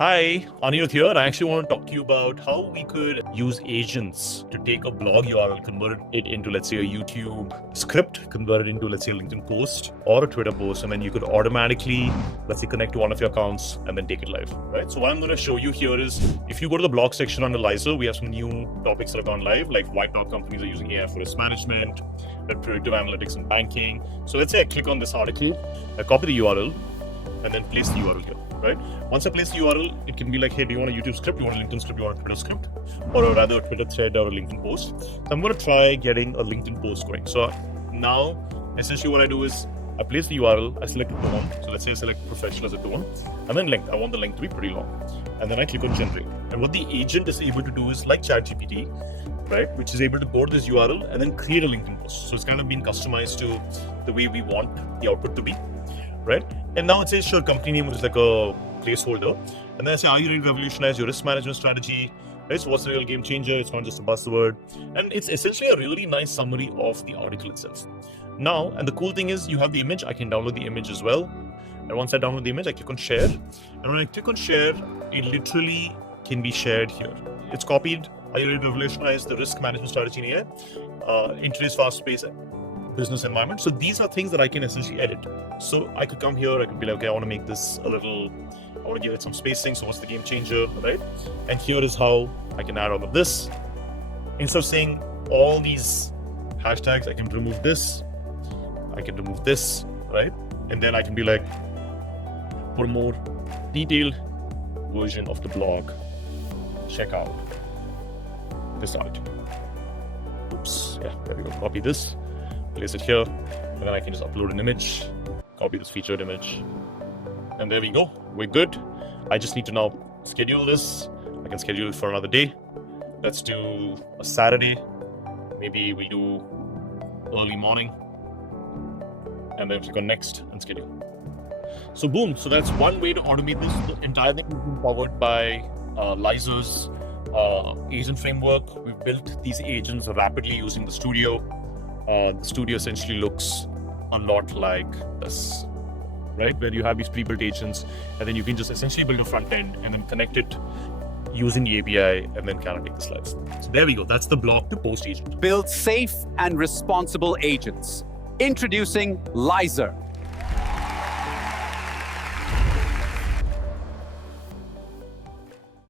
Hi, Anirudh here. I actually want to talk to you about how we could use agents to take a blog URL, convert it into, let's say, a YouTube script, convert it into, let's say, a LinkedIn post or a Twitter post, and then you could automatically, let's say, connect to one of your accounts and then take it live, right? So what I'm going to show you here is, if you go to the blog section under Lyzr, we have some new topics that have gone live, like why top companies are using AI for risk management, predictive analytics and banking. So let's say I click on this article, I copy the URL, and then place the URL here, right? Once I place the URL, it can be like, hey, do you want a YouTube script? Do you want a LinkedIn script? Do you want a Twitter script? Or rather a Twitter thread or a LinkedIn post. So I'm going to try getting a LinkedIn post going. So now, essentially what I do is I place the URL, I select a tone. So let's say I select professional as a tone, and then length. I want the length to be pretty long. And then I click on generate. And what the agent is able to do is like ChatGPT, right? Which is able to go to this URL and then create a LinkedIn post. So it's kind of been customized to the way we want the output to be, right? And now it says, sure, company name is like a placeholder. And then I say, are you ready to revolutionize your risk management strategy? Right? So what's the real game changer? It's not just a buzzword. And it's essentially a really nice summary of the article itself. Now, and the cool thing is you have the image. I can download the image as well. And once I download the image, I click on share. And when I click on share, it literally can be shared here. It's copied. Are you ready to revolutionize the risk management strategy in AI? In today's fast-paced business environment. So these are things that I can essentially edit. So I could come here, I could be like, okay, I want to make this a little, I want to give it some spacing. So what's the game changer, right? And here is how I can add all of this. Instead of saying all these hashtags, I can remove this, I can remove this, right? And then I can be like, for a more detailed version of the blog, check out this art. Oops, yeah, there we go. Copy this, place it here, and then I can just upload an image, copy this featured image, and there we go. We're good. I just need to now schedule this. I can schedule it for another day. Let's do a Saturday. Maybe we do early morning, and then click on next and schedule. So boom. So that's one way to automate this. The entire thing has been powered by Lyzr's agent framework. We've built these agents rapidly using the studio. The studio essentially looks a lot like this, right? Where you have these pre-built agents, and then you can just essentially build a front end and then connect it using the API and then kind of take the slides. So there we go. That's the blog to post agent. Build safe and responsible agents. Introducing Lyzr.